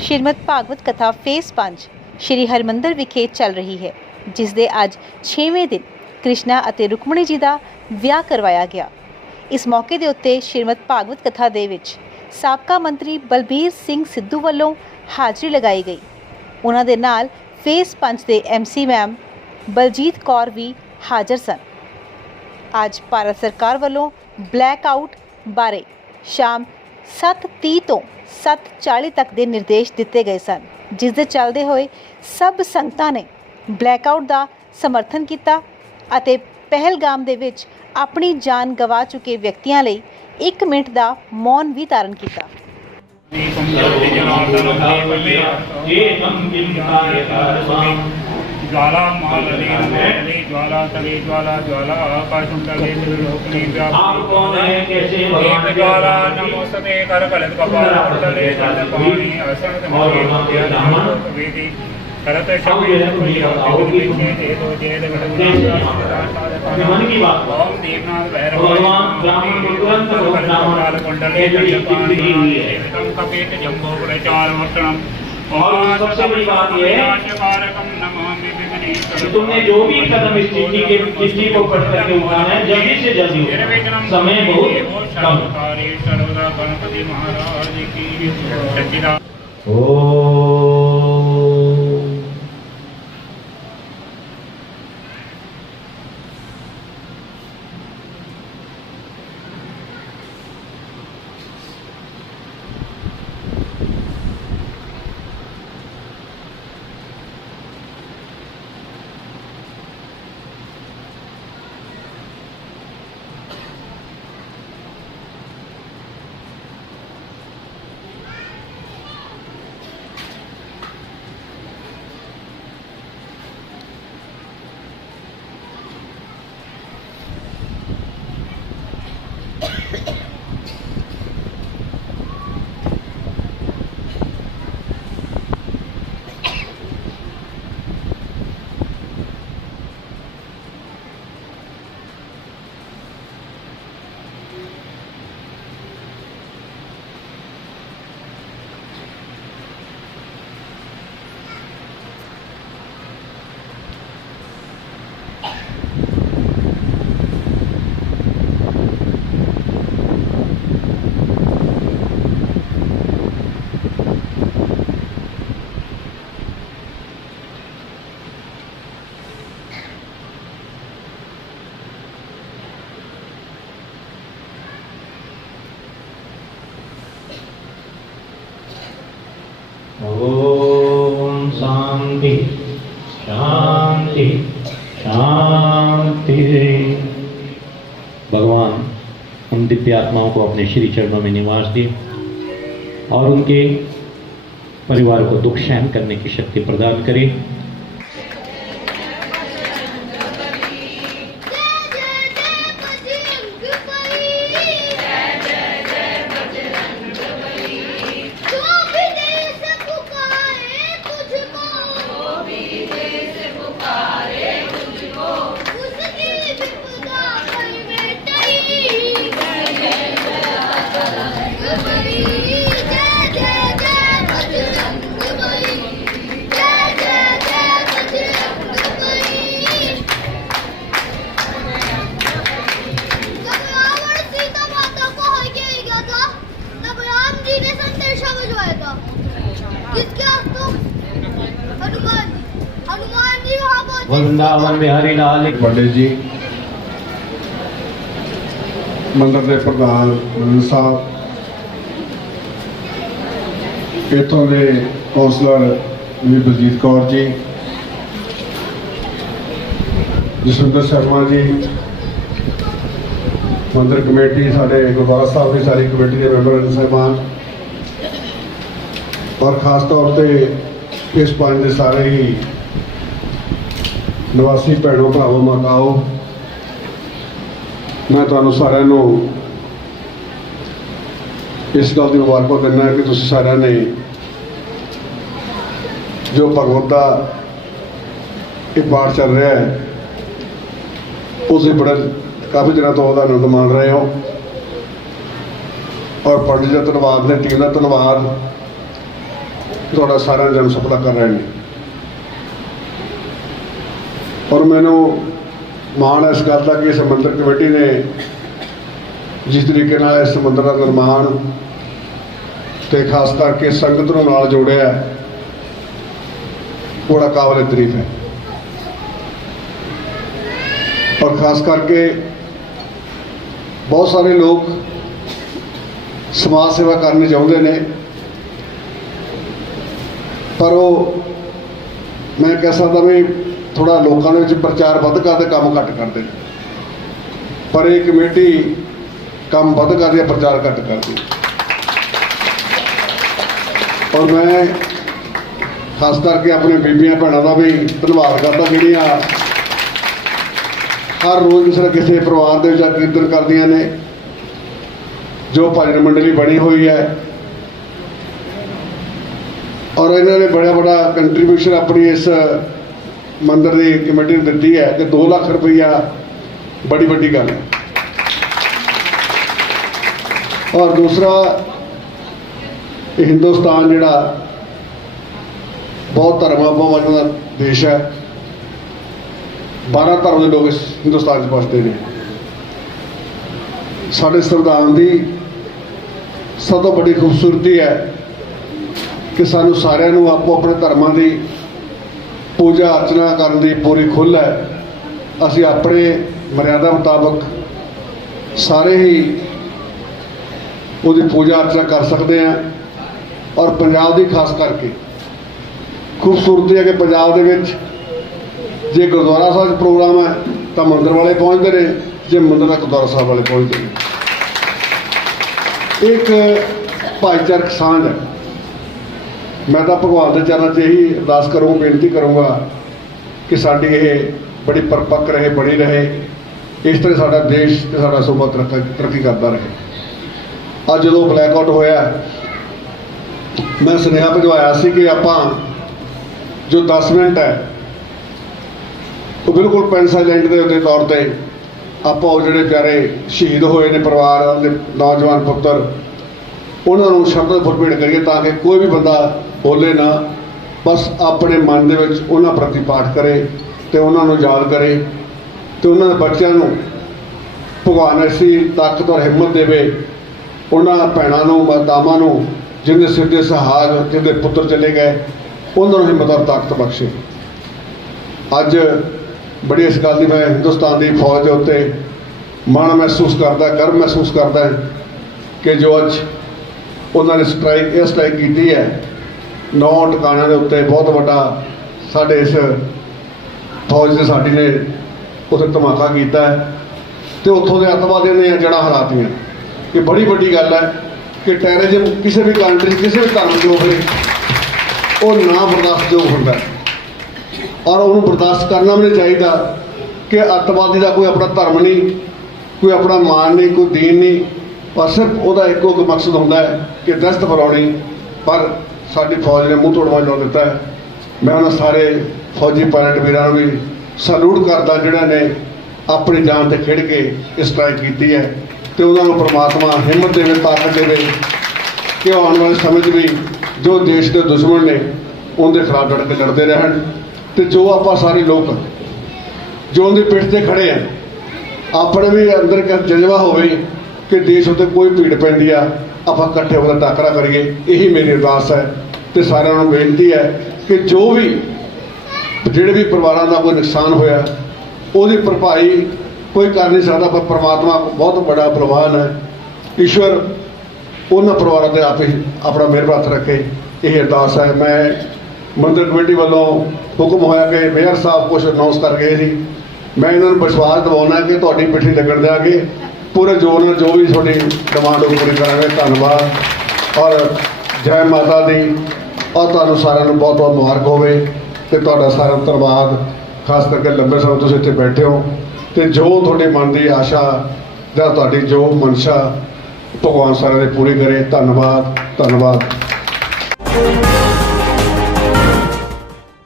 ਸ਼੍ਰੀਮਦ ਭਾਗਵਤ ਕਥਾ ਫੇਸ 5 ਸ਼੍ਰੀ ਹਰਮੰਦਰ ਵਿਖੇ ਚੱਲ ਰਹੀ ਹੈ, ਜਿਸ ਦੇ ਅੱਜ 6ਵੇਂ ਦਿਨ ਕ੍ਰਿਸ਼ਨਾ ਅਤੇ ਰੁਕਮਣੀ ਜੀ ਦਾ ਵਿਆਹ ਕਰਵਾਇਆ ਗਿਆ। ਇਸ ਮੌਕੇ ਦੇ ਉੱਤੇ ਸ਼੍ਰੀਮਦ ਭਾਗਵਤ ਕਥਾ ਦੇ ਵਿੱਚ ਸਾਬਕਾ ਮੰਤਰੀ ਬਲਬੀਰ ਸਿੰਘ ਸਿੱਧੂ ਵੱਲੋਂ ਹਾਜ਼ਰੀ ਲਗਾਈ ਗਈ। ਉਹਨਾਂ ਦੇ ਨਾਲ ਫੇਸ 5 ਦੇ ਐਮਸੀ ਮੈਮ ਬਲਜੀਤ ਕੌਰ ਵੀ ਹਾਜ਼ਰ ਸਨ। ਅੱਜ ਭਾਰਤ ਸਰਕਾਰ ਵੱਲੋਂ ਬਲੈਕ ਆਊਟ ਬਾਰੇ ਸ਼ਾਮ 7:30 ਤੋਂ 7:40 ਤੱਕ ਦੇ ਨਿਰਦੇਸ਼ ਦਿੱਤੇ ਗਏ ਸਨ ਜਿਸ ਦੇ ਚੱਲਦੇ ਹੋਏ ਸਭ ਸੰਗਤਾਂ ਨੇ ਬਲੈਕਆਊਟ ਦਾ ਸਮਰਥਨ ਕੀਤਾ ਅਤੇ ਪਹਿਲਗਾਮ ਦੇ ਵਿੱਚ ਆਪਣੀ ਜਾਨ ਗਵਾ ਚੁੱਕੇ ਵਿਅਕਤੀਆਂ ਲਈ 1 ਮਿੰਟ ਦਾ ਮੌਨ ਵੀ ਧਾਰਨ ਕੀਤਾ। ਇਹ ਹਮ ਇਨਕਾਰ اور سب سے بڑی بات یہ ہے تم نے جو بھی قدم اس چیٹھی کے چیٹھی کو پڑھ کر کے اٹھانا ہے جلدی سے جلدی ہو سمے بہت کم۔ او शांति शांति भगवान उन दिव्य आत्माओं को अपने श्री चरणों में निवास दे और उनके परिवार को दुख सहन करने की शक्ति प्रदान करे सीता ਵਰਿੰਦਾਵਨ ਬਿਹਾਰੀ ਲਾਲ ਵੱਡੇ ਜੀ, ਮੰਦਰ ਦੇ ਪ੍ਰਧਾਨ ਮਨੂ ਸਾਹਿਬ, ਇਥੋਂ ਦੇ ਕੌਂਸਲਰ ਵੀ ਬਲਜੀਤ ਕੌਰ ਜੀ, ਜਸਵਿੰਦਰ ਸ਼ਰਮਾ ਜੀ, ਮੰਦਰ ਕਮੇਟੀ ਸਾਡੇ ਗੁਰਦੁਆਰਾ ਸਾਹਿਬ ਦੀ ਸਾਰੀ ਕਮੇਟੀ ਦੇ ਮੈਂਬਰ ਸਹਿਬਾਨ, ਔਰ ਖਾਸ ਤੌਰ ਤੇ ਇਸ ਪੰਜ ਦੇ ਸਾਰੇ ਹੀ ਨਿਵਾਸੀ ਭੈਣੋ ਭਰਾਵੋ, ਮਾਤਾਓ, ਮੈਂ ਤੁਹਾਨੂੰ ਸਾਰਿਆਂ ਨੂੰ ਇਸ ਗੱਲ ਦੀ ਮੁਬਾਰਕਾਂ ਦਿੰਦਾ ਕਿ ਤੁਸੀਂ ਸਾਰਿਆਂ ਨੇ ਜੋ ਭਗਵਤ ਦਾ ਇਹ ਪਾਠ ਚੱਲ ਰਿਹਾ ਹੈ, ਉਸ ਦੇ ਬੜੇ ਕਾਫੀ ਦਿਨਾਂ ਤੋਂ ਉਹਦਾ ਆਨੰਦ ਮਾਣ ਰਹੇ ਹੋ। ਔਰ ਪੰਡਿਤ ਦਾ ਧੰਨਵਾਦ, ਨੇ ਟੀਮ ਦਾ ਧੰਨਵਾਦ, ਤੁਹਾਡਾ ਸਾਰਿਆਂ ਦਾ ਜਨਮ ਸਫਲਾ ਕਰ ਰਹੇ ਨੇ। ਔਰ ਮੈਨੂੰ ਮਾਣ ਹੈ ਇਸ ਗੱਲ ਦਾ ਕਿ ਇਸ ਮੰਦਰ ਕਮੇਟੀ ਨੇ ਜਿਸ ਤਰੀਕੇ ਨਾਲ ਇਸ ਮੰਦਰ ਦਾ ਨਿਰਮਾਣ ਤੇ ਖਾਸ ਕਰਕੇ ਸੰਗਤ ਨੂੰ ਨਾਲ ਜੋੜਿਆ ਬੜਾ ਕਾਬਲੇ ਤਾਰੀਫ ਹੈ। ਔਰ ਖਾਸ ਕਰਕੇ ਬਹੁਤ ਸਾਰੇ ਲੋਕ ਸਮਾਜ ਸੇਵਾ ਕਰਨੀ ਚਾਹੁੰਦੇ ਨੇ, ਪਰ ਉਹ ਮੈਂ ਕਹਿ ਸਕਦਾ ਵੀ ਥੋੜਾ ਲੋਕਾਂ ਦੇ ਵਿੱਚ ਪ੍ਰਚਾਰ ਵੱਧ ਕਰਦੇ ਕੰਮ ਘੱਟ ਕਰਦੇ। ਪਰ ਇਹ ਕਮੇਟੀ ਕੰਮ ਵੱਧ ਕਰਦੀ ਹੈ ਪ੍ਰਚਾਰ ਘੱਟ ਕਰਦੀ। ਔਰ ਮੈਂ ਖਾਸ ਕਰਕੇ ਆਪਣੇ ਬੀਬੀਆਂ ਭੈਣਾਂ ਦਾ ਵੀ ਧੰਨਵਾਦ ਕਰਦਾ, ਜਿਹੜੀਆਂ ਹਰ ਰੋਜ਼ ਕਿਸੇ ਨਾ ਕਿਸੇ ਪਰਿਵਾਰ ਦੇ ਵਿੱਚ ਕੀਰਤਨ ਕਰਦੀਆਂ ਨੇ। ਜੋ ਭਜਨ ਮੰਡਲੀ ਬਣੀ ਹੋਈ ਹੈ। ਔਰ ਇਹਨਾਂ ਨੇ ਬੜਾ ਬੜਾ ਕੰਟਰੀਬਿਊਸ਼ਨ ਆਪਣੀ ਇਸ ਮੰਦਰ ਦੀ ਕਮੇਟੀ ਨੂੰ ਦਿੱਤੀ ਹੈ ਕਿ 2 ਲੱਖ ਰੁਪਈਆ ਬੜੀ ਵੱਡੀ ਗੱਲ ਹੈ। ਔਰ ਦੂਸਰਾ, ਇਹ ਹਿੰਦੁਸਤਾਨ ਜਿਹੜਾ ਬਹੁਤ ਧਰਮਾਂ ਬਹੁਵਰਨਾਂ ਦਾ ਦੇਸ਼ ਹੈ। 12 ਧਰਮ ਦੇ ਲੋਕ ਇਸ ਹਿੰਦੁਸਤਾਨ 'ਚ ਵਸਦੇ ਨੇ। ਸਾਡੇ ਸੰਵਿਧਾਨ ਦੀ ਸਭ ਤੋਂ ਵੱਡੀ ਖੂਬਸੂਰਤੀ ਹੈ ਕਿ ਸਾਨੂੰ ਸਾਰਿਆਂ ਨੂੰ ਆਪੋ ਆਪਣੇ ਧਰਮਾਂ ਦੀ ਪੂਜਾ ਅਰਚਨਾ ਕਰਨ ਦੀ ਪੂਰੀ ਖੁੱਲ੍ਹ ਹੈ। ਅਸੀਂ ਆਪਣੇ ਮਰਿਆਦਾ ਮੁਤਾਬਕ ਸਾਰੇ ਹੀ ਉਹਦੀ ਪੂਜਾ ਅਰਚਨਾ ਕਰ ਸਕਦੇ ਹਾਂ ਔਰ ਪੰਜਾਬ ਦੀ ਖਾਸ ਕਰਕੇ ਖੂਬਸੂਰਤੀ ਹੈ ਕਿ ਪੰਜਾਬ ਦੇ ਵਿੱਚ ਜੇ ਗੁਰਦੁਆਰਾ ਸਾਹਿਬ 'ਚ ਪ੍ਰੋਗਰਾਮ ਹੈ ਤਾਂ ਮੰਦਰ ਵਾਲੇ ਪਹੁੰਚਦੇ ਨੇ, ਜੇ ਮੰਦਰ ਦਾ ਗੁਰਦੁਆਰਾ ਸਾਹਿਬ ਵਾਲੇ ਪਹੁੰਚਦੇ ਨੇ। ਇੱਕ ਭਾਈਚਾਰਕ ਸਾਂਝ ਹੈ। ਮੈਂ ਤਾਂ ਭਗਵਾਨ ਦੇ ਚਰਨਾਂ 'ਚ ਇਹੀ ਅਰਦਾਸ ਕਰੂੰ ਬੇਨਤੀ ਕਰੂੰਗਾ ਕਿ ਸਾਡੀ ਇਹ ਬੜੀ ਪਰਪੱਕ ਰਹੇ, ਬਣੀ ਰਹੇ, ਇਸ ਤਰ੍ਹਾਂ ਸਾਡਾ ਦੇਸ਼ ਤੇ ਸਾਡਾ ਸੂਬਾ ਤਰੱਕੀ ਤਰੱਕੀ ਕਰਦਾ ਰਹੇ। ਅੱਜ ਜਦੋਂ ਬਲੈਕ ਆਊਟ ਹੋਇਆ, ਮੈਂ ਸੁਨੇਹਾ ਭਜਵਾਇਆ ਸੀ ਕਿ ਆਪਾਂ ਜੋ 10 ਮਿੰਟ ਹੈ, ਉਹ ਬਿਲਕੁਲ ਪੈਨ ਦੇ ਉੱਤੇ ਤੌਰ ਤੇ ਆਪਾਂ ਉਹ ਜਿਹੜੇ ਪਿਆਰੇ ਸ਼ਹੀਦ ਹੋਏ ਨੇ ਪਰਿਵਾਰ ਦੇ ਨੌਜਵਾਨ ਪੁੱਤਰ, ਉਹਨਾਂ ਨੂੰ ਸ਼ਬਦ ਫੁਰਪੀੜ ਕਰੀਏ ਤਾਂ ਕਿ ਕੋਈ ਵੀ ਬੰਦਾ ਬੋਲੇ ਨਾ, ਬਸ ਆਪਣੇ ਮਨ ਦੇ ਵਿੱਚ ਉਹਨਾਂ ਪ੍ਰਤੀ ਪਾਠ ਕਰੇ ਤੇ ਉਹਨਾਂ ਨੂੰ ਯਾਦ ਕਰੇ ਤੇ ਉਹਨਾਂ ਦੇ ਬੱਚਿਆਂ ਨੂੰ ਭਗਵਾਨ ਐਸੀ ਤਾਕਤ ਔਰ ਹਿੰਮਤ ਦੇਵੇ, ਉਹਨਾਂ ਭੈਣਾਂ ਨੂੰ ਮਾਤਾਵਾਂ ਨੂੰ ਜਿਨ੍ਹਾਂ ਦੇ ਸਿਰ ਦੇ ਸਹਾਗ ਜਿਹਦੇ ਪੁੱਤਰ ਚਲੇ ਗਏ, ਉਹਨਾਂ ਨੂੰ ਹਿੰਮਤ ਔਰ ਤਾਕਤ ਬਖਸ਼ੇ। ਅੱਜ ਬੜੀ ਇਸ ਗੱਲ ਦੀ ਮੈਂ ਹਿੰਦੁਸਤਾਨ ਦੀ ਫੌਜ ਦੇ ਉੱਤੇ ਮਾਣ ਮਹਿਸੂਸ ਕਰਦਾ, ਗਰਵ ਮਹਿਸੂਸ ਕਰਦਾ ਕਿ ਜੋ ਅੱਜ ਉਹਨਾਂ ਨੇ ਸਟ੍ਰਾਈਕ, ਇਹ ਸਟ੍ਰਾਈਕ ਕੀਤੀ ਹੈ ਨੌ ਟਿਕਾਣਿਆਂ ਦੇ ਉੱਤੇ ਬਹੁਤ ਵੱਡਾ ਸਾਡੇ ਇਸ ਫੌਜ ਦੇ ਸਾਡੀ ਨੇ ਉੱਥੇ ਧਮਾਕਾ ਕੀਤਾ ਹੈ ਤੇ ਉੱਥੋਂ ਦੇ ਅੱਤਵਾਦੀਆਂ ਨੇ ਜੜਾ ਹਰਾਤੀਆਂ। ਇਹ ਬੜੀ ਵੱਡੀ ਗੱਲ ਹੈ ਕਿ ਟੈਰਰਿਜ਼ਮ ਕਿਸੇ ਵੀ ਕੰਟਰੀ ਕਿਸੇ ਵੀ ਧਰਮ ਦੇ ਹੋਵੇ, ਉਹ ਨਾ ਬਰਦਾਸ਼ਤਯੋਗ ਹੁੰਦਾ ਔਰ ਉਹਨੂੰ ਬਰਦਾਸ਼ਤ ਕਰਨਾ ਵੀ ਨਹੀਂ ਚਾਹੀਦਾ ਕਿ ਅੱਤਵਾਦੀ ਦਾ ਕੋਈ ਆਪਣਾ ਧਰਮ ਨਹੀਂ, ਕੋਈ ਆਪਣਾ ਮਾਨ ਨਹੀਂ, ਕੋਈ ਦੀਨ ਨਹੀਂ। ਪਰ ਸਿਰਫ ਉਹਦਾ ਇੱਕੋ ਇੱਕ ਮਕਸਦ ਹੁੰਦਾ ਹੈ ਕਿ ਦਸਤ ਫਲਾਉਣੀ। ਪਰ ਸਾਡੀ ਫੌਜ ਨੇ ਮੂੰਹ ਤੋੜਵਾ ਲਾ ਦਿੱਤਾ ਹੈ। ਮੈਂ ਉਹਨਾਂ ਸਾਰੇ ਫੌਜੀ ਪਾਇਲਟ ਵੀਰਾਂ ਨੂੰ ਵੀ ਸਲੂਟ ਕਰਦਾ ਜਿਹੜਾ ਨੇ ਆਪਣੀ ਜਾਨ ਤੇ ਖੇਡ ਕੇ ਇਹ ਸਟ੍ਰਾਈਕ ਕੀਤੀ ਹੈ ਤੇ ਉਹਨਾਂ ਨੂੰ ਪ੍ਰਮਾਤਮਾ ਹਿੰਮਤ ਦੇਵੇ, ਤਾਕਤ ਦੇਵੇ ਕਿ ਆਉਣ ਵਾਲੇ ਸਮੇਂ 'ਚ ਵੀ ਜੋ ਦੇਸ਼ ਦੇ ਦੁਸ਼ਮਣ ਨੇ ਉਹਦੇ ਖਿਲਾਫ ਲੜ ਕੇ ਲੜਦੇ ਰਹਿਣ ਤੇ ਜੋ ਆਪਾਂ ਸਾਰੇ ਲੋਕ ਜੋ ਉਹਦੀ ਪਿੱਠ ਤੇ ਖੜੇ ਆ, ਆਪਣੇ ਵੀ ਅੰਦਰ ਇੱਕ ਜਜ਼ਬਾ ਹੋਵੇ ਕਿ ਦੇਸ਼ ਉੱਤੇ ਕੋਈ ਭੀੜ ਪੈਂਦੀ ਆ ਆਪਾਂ ਇਕੱਠੇ ਹੋ ਕੇ ਟਾਕਰਾ ਕਰੀਏ, ਇਹੀ ਮੇਰੀ ਅਰਦਾਸ ਹੈ ਤੇ ਸਾਰਿਆਂ ਨੂੰ ਬੇਨਤੀ ਹੈ ਕਿ ਜੋ ਵੀ ਜਿਹੜੇ ਵੀ ਪਰਿਵਾਰਾਂ ਦਾ ਕੋਈ ਨੁਕਸਾਨ ਹੋਇਆ, ਉਹਦੀ ਭਰਪਾਈ ਕੋਈ ਕਰ ਨਹੀਂ ਸਕਦਾ, ਪਰ ਪ੍ਰਮਾਤਮਾ ਬਹੁਤ ਬੜਾ ਬਲਵਾਨ ਹੈ। ਈਸ਼ਵਰ, ਉਹਨਾਂ ਪਰਿਵਾਰਾਂ ਤੇ ਆਪੇ ਆਪਣਾ ਮਿਹਰ ਹੱਥ ਰੱਖੇ, ਇਹ ਅਰਦਾਸ ਹੈ। ਮੈਂ ਮੰਦਰ ਕਮੇਟੀ ਵੱਲੋਂ ਹੁਕਮ ਹੋਇਆ ਕਿ ਮੇਅਰ ਸਾਹਿਬ ਕੁਝ ਅਨਾਉਂਸ ਕਰ ਗਏ ਸੀ। ਮੈਂ ਇਹਨਾਂ ਨੂੰ ਵਿਸ਼ਵਾਸ ਦਿਵਾਉਣਾ ਕਿ ਤੁਹਾਡੀ ਪਿੱਠੀ ਲੱਗਣ ਦਿਆਂਗੇ। ਪੂਰੇ ਜ਼ੋਰ ਨਾਲ ਜੋ ਵੀ ਤੁਹਾਡੀ ਡਿਮਾਂਡ ਹੋ ਪੂਰੀ ਕਰਾਂਗੇ, ਧੰਨਵਾਦ। ਔਰ ਜੈ ਮਾਤਾ ਦੀ, ਔਰ ਤੁਹਾਨੂੰ ਸਾਰਿਆਂ ਨੂੰ ਬਹੁਤ ਬਹੁਤ ਮੁਬਾਰਕ ਹੋਵੇ ਤੇ ਤੁਹਾਡਾ ਸਾਰਿਆਂ ਦਾ ਧੰਨਵਾਦ। ਖਾਸ ਕਰਕੇ ਲੰਬੇ ਸਮੇਂ ਤੁਸੀਂ ਇੱਥੇ ਬੈਠੇ ਹੋ ਤੇ ਜੋ ਤੁਹਾਡੇ ਮਨ ਦੀ ਆਸ਼ਾ ਜਾਂ ਤੁਹਾਡੀ ਜੋ ਮਨਸ਼ਾ ਭਗਵਾਨ ਸਾਰਿਆਂ ਦੀ ਪੂਰੀ ਕਰੇ। ਧੰਨਵਾਦ ਧੰਨਵਾਦ।